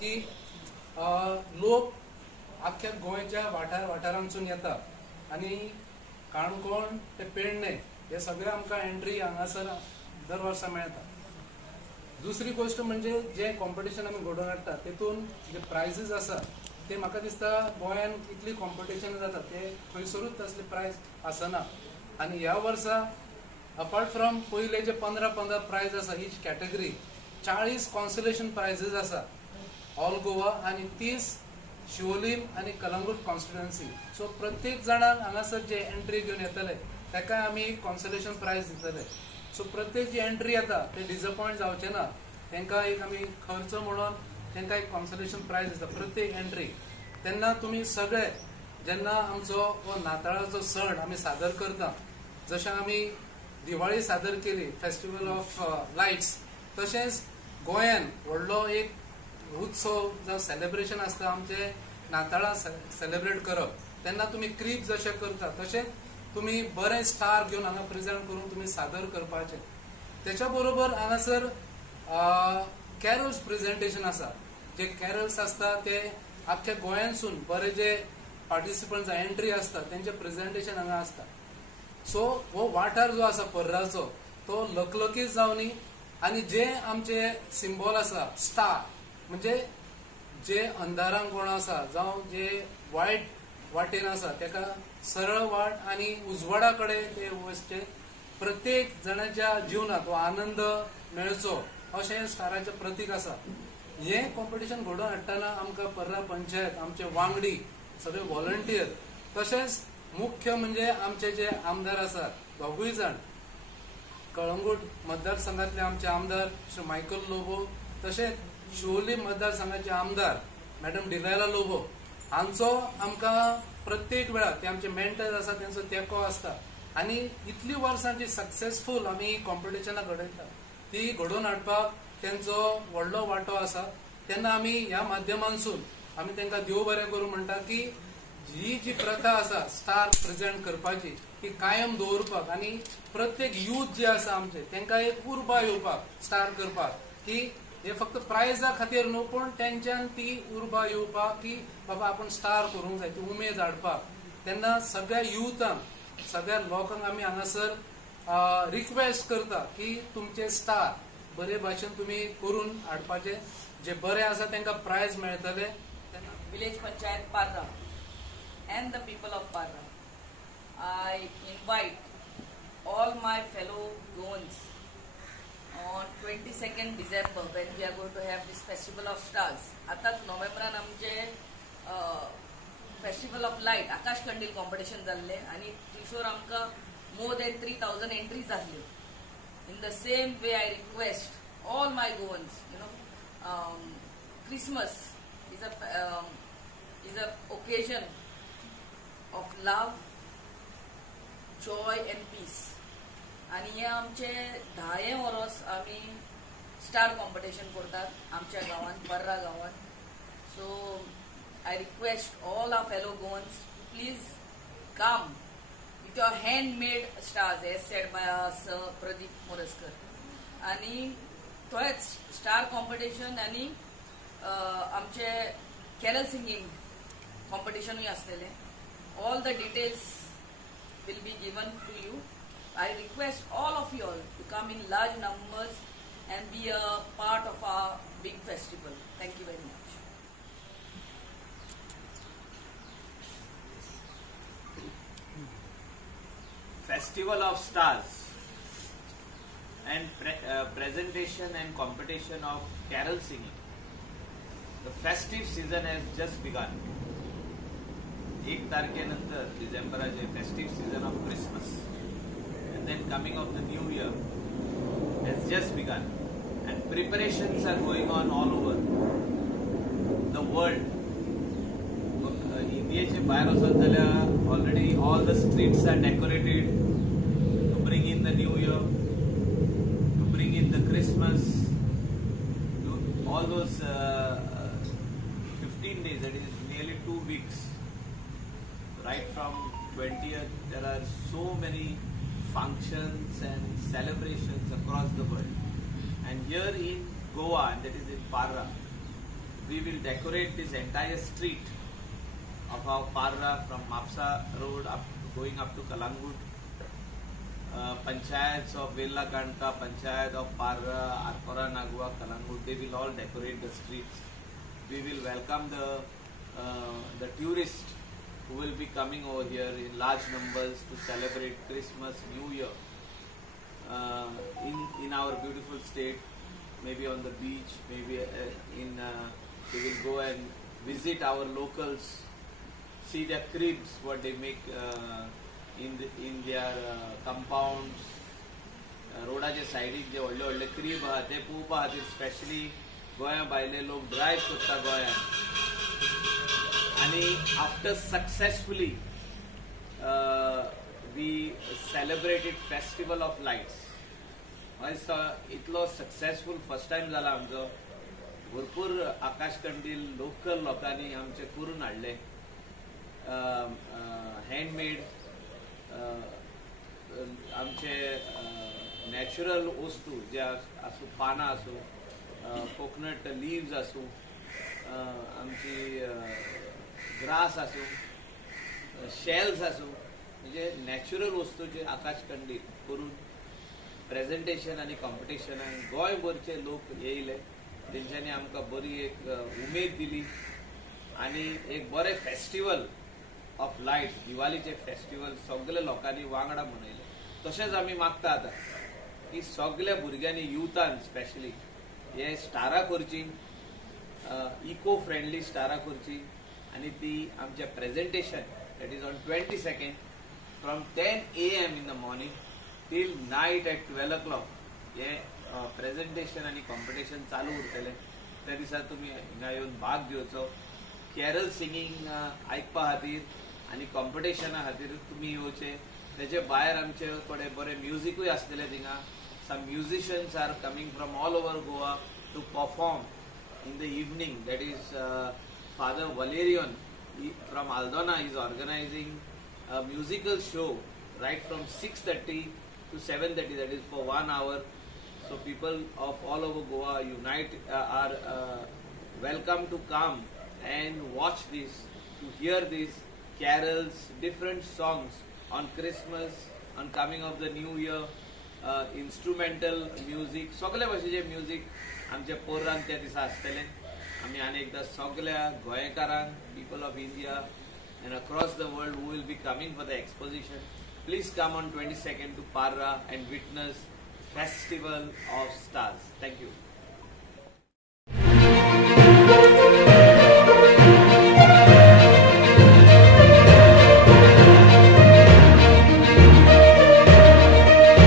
की लोक अख्ख्या गोंयच्या वाठारांसून येतात आणि काणकोण ते पेडणे हे सगळे आमकां एंट्री हांगासर दर वर्सा मेळटा. दुसरी गोष्ट म्हणजे जे कॉम्पिटिशन आमी घडोवन हाडटा तेतून जे प्रायजीस आसा ते म्हाका दिसता गोंयान इतली कॉम्पिटिशन जाता ते खंयसरूच तसले प्रायज आसना. आणि ह्या वर्सा अपार्ट फ्रॉम पयले जे 15 प्रायज आसा ईच कॅटेगरी 40 कॉन्सोलेशन प्रायजीस आसा ऑल गोवा आणि 30 शिवोलीम आणि कलंगूट कॉन्स्टिट्युएन्सी. सो प्रत्येक जाणाक हांगासर जे एंट्री घेवन येतले ताका आमी कॉन्सोलेशन प्रायज दितले. सो प्रत्येक जी एंट्री येता ते डिसअपॉयंट जावचे ना. तांकां एक आमी खर्च म्हणून तांकां एक कॉन्सोलेशन प्रायज दिता प्रत्येक एंट्री. तेन्ना तुमी सगळे जेन्ना आमचो हो नाताळाचो सण आमी सादर करता, जशें आमी दिवाळी सादर केली फेस्टिवल ऑफ लायट्स, तशेंच गोंयान व्हडलो एक उत्सव जावं सेलिब्रेशन आसता आमचे नाताळा सेलिब्रेट करप. तेन्ना तुमी क्रीप जशें करता तशेंच तुमी बरें स्टार घेवन हांगा प्रेजेंट करून तुमी सादर करपाचें. तेच्या बरोबर हांगासर कॅरल्स प्रेजेंटेशन आसा. जे कॅरल्स आसता ते आख्ख्या गोंयांसून बरे जे पार्टिसिपंट्स एंट्री आसता तेंचे प्रेजेंटेशन हांगा आसता. सो हो वाठार जो आसा पर्राचो तो लकलकीत जावनी आणि जे आमचे सिंबॉल आसा स्टार म्हणजे जे अंधारांक कोण आसा जावं जे वायट वाटेन आसा तेका सरळ वाट आणि उजवाडा कडेन ते वचचे. प्रत्येक जणांच्या जिवनात हो आनंद मेळचो अशें स्टाराचें प्रतीक आसा. हे कॉम्पिटिशन घडोवन हाडटना आमकां पर्रा पंचायत आमचे वांगडी सगळे व्हॉलंटियर तशेंच मुख्य म्हणजे आमचे जे आमदार आसात दोगूय जाण, कळंगूट मतदारसंघातले आमचे आमदार श्री मायकल लोबो तशेंच शिवोलीम मतदारसंघाचे आमदार मॅडम डिलायला लोबो हांचो आमकां प्रत्येक वेळार ते आमचे मेंटर्स आसा तेंचो तेंको आसता. आणि इतली वर्सांची सक्सेसफूल आमी कॉम्पिटिशनां घडयता ती घडोवन हाडपाक तेंचो व्हडलो वांटो आसा. तेन्ना आमी ह्या माध्यमांसून आमी तांकां देव बरें करूं म्हणटा की ही जी प्रथा आसा स्टार प्रेजेंट करपाची ती कायम दवरपाक आणि प्रत्येक यूथ जे आसा आमचे तांकां एक उर्बा येवपाक स्टार करपाक की हे फक्त प्रायजा खातीर न्हू पूण तेंच्यान ती उर्बा येवपाक की बाबा आपण स्टार करूंक जाय ती उमेद हाडपाक. तेन्ना सगळ्या युथांक सगळ्या लोकांक आमी हांगासर रिक्वेस्ट करता की तुमचे स्टार बरे भाशेन तुमी करून हाडपाचे. जे बरे आसा तांकां प्रायज मेळटले. Village Panchayat Parra and the people of Parra, I invite all my fellow Goans on 22nd December when we are going to have this Festival of Stars. आताच नोव्हेंबरान आमचे फेस्टिवल ऑफ लायट आकाश कंडील competition जाल्ले आणि तिशोर आमकां more than 3000 entries जाल्ल्यो. In the same way I request all my Goans, Christmas is a occasion of love, joy and peace. आणि हे आमचे 10 वर्स आमी स्टार कॉम्पिटिशन करतात आमच्या गांवांत पर्रा गांवांत. So I request all our fellow Goans please come with your handmade stars as said by sir Pradeep Morajkar. आणि थंयच स्टार कॉम्पिटिशन आणि आमचे कॅरल सिंगिंग कॉम्पिटिशनूय आसलेले. All the details will be given to you. I request all of you all to come in large numbers and be a part of our big festival. Thank you very much. Festival of Stars and presentation and competition of carol singing. The festive season has just begun. 1 तारखेनंतर डिसेंबराचे festive season of Christmas and then coming of the new year has just begun and preparations are going on all over the world. इंडियेचे भायर वचत जाल्यार already all the streets are decorated to bring in the new year, to bring in the Christmas, to all those 15 days, that is nearly 2 weeks. Right from 20th, there are so many functions and celebrations across the world. And here in Goa, and that is in Parra, we will decorate this entire street of our Parra from Mapsa Road going up to Kalangut. Panchayats of Vellakanta, Panchayat of Parra, Arpora, Nagua, Kalangut, they will all decorate the streets. We will welcome the tourists who will be coming over here in large numbers to celebrate Christmas, New Year in our beautiful state, maybe on the beach, maybe we will go and visit our locals, see their cribs, what they make in their compounds, रोडाच्या सायडीक जे व्हडले व्हडले crib आहा ते पळोवपा खातीर specially गोंया भायले लोक ड्रायव करता गोंयांत. आणि after successfully we celebrated festival of lights. इतलो सक्सेसफुल फर्स्ट टाइम जाला आमचो. भरपूर आकाश कंदील लोकल लोकांनी आमचे करून हाडले. हँडमेड आमचे नॅचरल वस्तू जे आसूं, पानां आसूं, कोकोनट लिव्स आसूं, आमची ग्रास आसूं, शेल्स आसूं, म्हणजे नॅचरल वस्तूचे आकाश कंदील करून प्रेझेंटेशन आनी कॉम्पिटिशनान गोंयभरचे लोक येयले. तेंच्यांनी आमकां बरी एक उमेद दिली आनी एक बरें फेस्टिवल ऑफ लायट्स, दिवाळीचे फेस्टिवल सगळे लोकांनी वांगडा मनयले. तशेंच आमी मागता आतां की सगळ्या भुरग्यांनी युथान स्पेशली हे स्टारां करची, इको फ्रेंडली स्टारां करची आनी ती आमचे presentation that is on 22nd from 10 AM in the morning till night at 12 o'clock हे प्रेझेंटेशन आनी कॉम्पिटिशन चालू उरतले. त्या दिसा तुमी हिंगा येवन भाग घेवचो. कॅरल सिंगींग आयकपा खातीर आनी कॉम्पिटिशना खातीर तुमी येवचे. तेचे भायर आमचे थोडे बरे म्युझिकूय आसतले थिंगा. Some musicians are coming from all over Goa to perform in the evening. That is Father Valerian from Aldona is organizing a musical show right from 6:30 to 7:30. That is for 1 hour. So people of all over Goa are welcome to come and watch this, to hear these carols, different songs on Christmas, on coming of the New Year. Instrumental music सगळे भाशेचे music आमच्या पोरांक त्या दिसा आसतले. आमी आनी एकदां सगळ्या गोंयकारांक, people of India and across the world who will be coming for the exposition, please come on 22nd to Parra and witness Festival of Stars. Thank you.